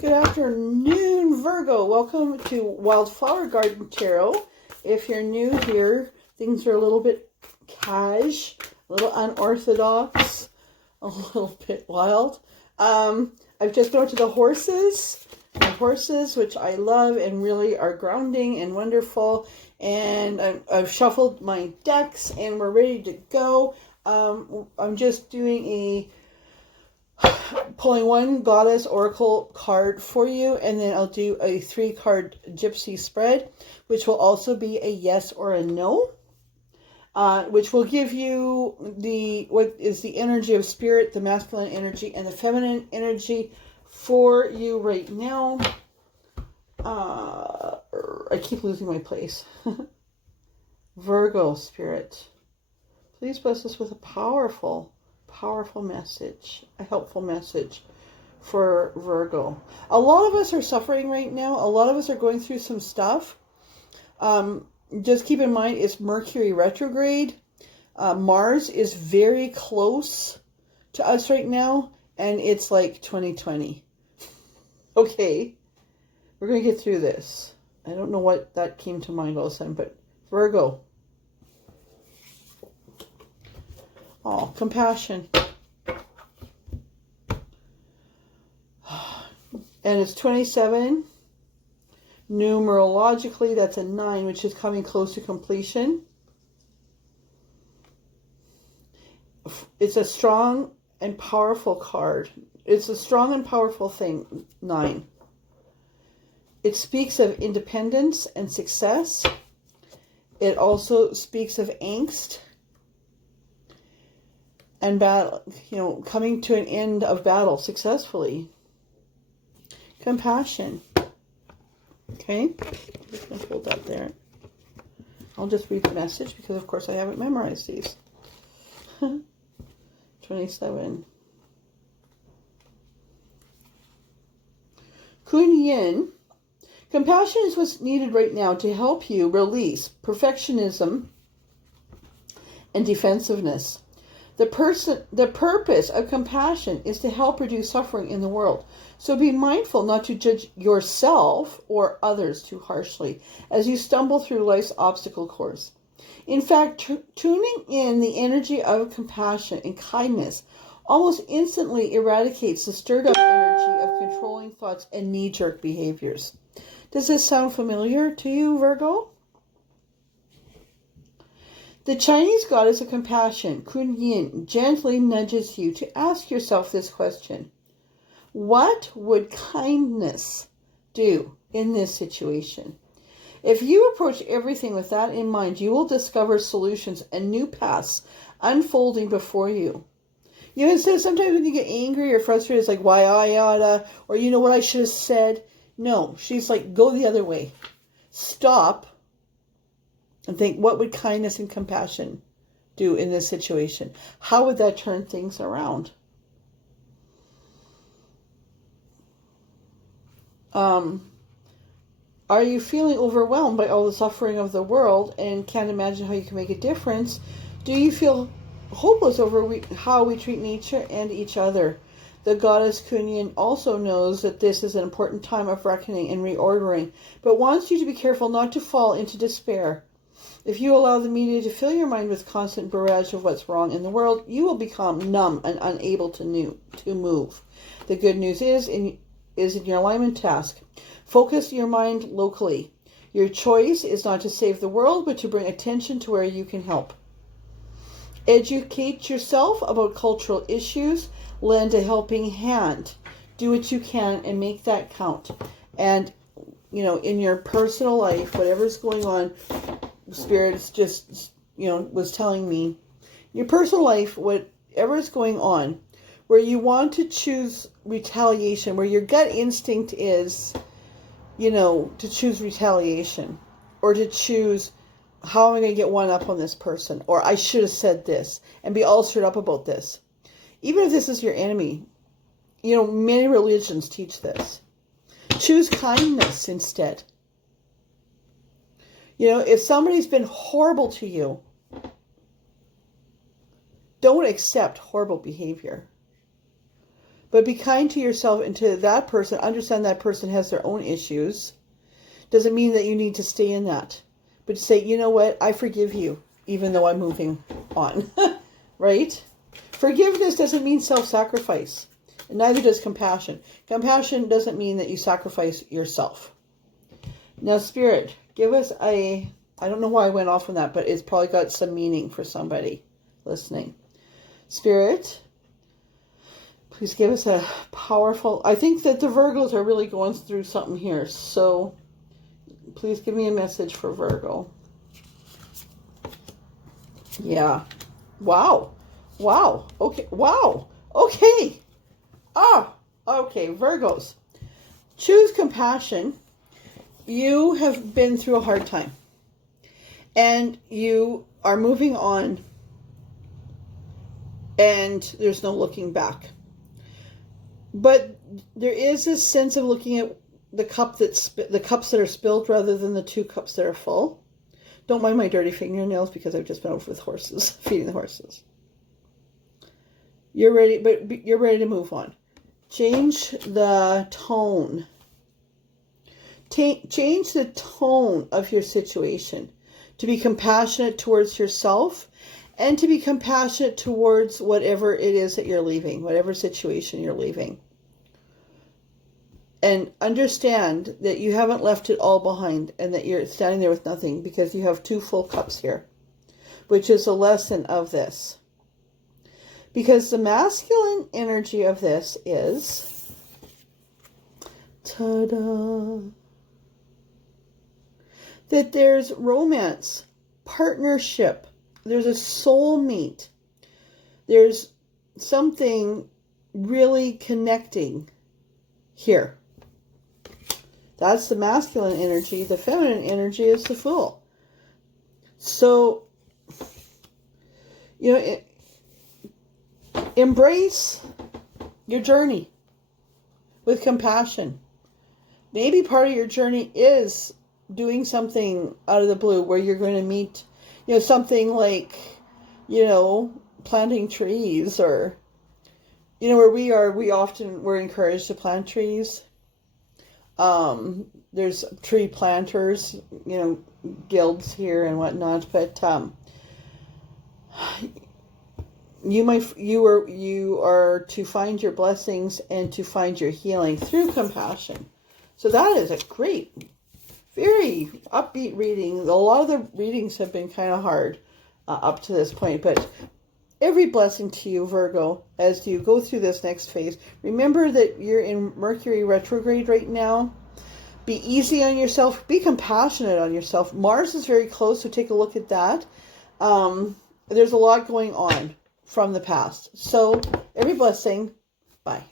Good afternoon, Virgo. Welcome to Wildflower Garden Tarot. If you're new here, things are a little bit cash, a little unorthodox, a little bit wild. I've just gone to the horses. My horses, which I love and really are grounding and wonderful. And I've shuffled my decks and we're ready to go. I'm just doing pulling one goddess oracle card for you, and then I'll do a 3-card gypsy spread, which will also be a yes or a no, which will give you what is the energy of spirit, the masculine energy, and the feminine energy for you right now. I keep losing my place. Virgo spirit, please bless us with a powerful message, a helpful message for Virgo. A lot of us are suffering right now. A lot of us are going through some stuff. Just keep in mind, it's Mercury retrograde. Mars is very close to us right now, and it's like 2020. Okay, we're going to get through this. I don't know what that came to mind all of a sudden, but Virgo. Oh, compassion. And it's 27. Numerologically, that's a 9, which is coming close to completion. It's a strong and powerful card. It's a strong and powerful thing, 9. It speaks of independence and success. It also speaks of angst and battle, coming to an end of battle successfully. Compassion. Okay, I'm just going to hold that there. I'll just read the message because, of course, I haven't memorized these. 27. Kun Yin. Compassion is what's needed right now to help you release perfectionism and defensiveness. The purpose of compassion is to help reduce suffering in the world. So be mindful not to judge yourself or others too harshly as you stumble through life's obstacle course. In fact, tuning in the energy of compassion and kindness almost instantly eradicates the stirred up energy of controlling thoughts and knee-jerk behaviors. Does this sound familiar to you, Virgo? The Chinese goddess of compassion, Kun Yin, gently nudges you to ask yourself this question. What would kindness do in this situation? If you approach everything with that in mind, you will discover solutions and new paths unfolding before you. Instead of sometimes when you get angry or frustrated, it's like, why I oughta, or you know what I should have said. No, she's like, go the other way. Stop. And think, what would kindness and compassion do in this situation? How would that turn things around? Are you feeling overwhelmed by all the suffering of the world and can't imagine how you can make a difference? Do you feel hopeless over how we treat nature and each other? The goddess Kun Yin also knows that this is an important time of reckoning and reordering, but wants you to be careful not to fall into despair. If you allow the media to fill your mind with constant barrage of what's wrong in the world, you will become numb and unable to move. The good news is in your alignment task. Focus your mind locally. Your choice is not to save the world, but to bring attention to where you can help. Educate yourself about cultural issues. Lend a helping hand. Do what you can and make that count. And, in your personal life, whatever's going on, Spirit is just, was telling me, your personal life, whatever is going on, where you want to choose retaliation, where your gut instinct is, to choose retaliation, or to choose, how am I going to get one up on this person, or I should have said this, and be all stirred up about this. Even if this is your enemy, many religions teach this. Choose kindness instead. If somebody's been horrible to you, don't accept horrible behavior. But be kind to yourself and to that person. Understand that person has their own issues. Doesn't mean that you need to stay in that. But say, you know what? I forgive you, even though I'm moving on. Right? Forgiveness doesn't mean self-sacrifice. And neither does compassion. Compassion doesn't mean that you sacrifice yourself. Now, Spirit, give us I don't know why I went off on that, but it's probably got some meaning for somebody listening. Spirit, please give us a powerful... I think that the Virgos are really going through something here. So, please give me a message for Virgo. Yeah. Wow. Wow. Okay. Wow. Okay. Okay. Virgos. Choose compassion. You have been through a hard time. And you are moving on. And there's no looking back. But there is this sense of looking at the cups that are spilled rather than the 2 cups that are full. Don't mind my dirty fingernails because I've just been over with horses, feeding the horses. You're ready, but you're ready to move on. Change the tone. Change the tone of your situation to be compassionate towards yourself and to be compassionate towards whatever it is that you're leaving, whatever situation you're leaving. And understand that you haven't left it all behind and that you're standing there with nothing because you have 2 full cups here, which is a lesson of this. Because the masculine energy of this is, ta-da, that there's romance, partnership, there's a soulmate, there's something really connecting here. That's the masculine energy. The feminine energy is the Fool. So, you know, embrace your journey with compassion. Maybe part of your journey is doing something out of the blue where you're going to meet, you know, something like, you know, planting trees or, you know, where we're encouraged to plant trees. There's tree planters, you know, guilds here and whatnot, but, you are to find your blessings and to find your healing through compassion. So that is a great, very upbeat reading. A lot of the readings have been kind of hard up to this point, but every blessing to you, Virgo, as you go through this next phase. Remember that you're in Mercury retrograde right now. Be easy on yourself. Be compassionate on yourself. Mars is very close, so take a look at that. There's a lot going on from the past. So, every blessing. Bye.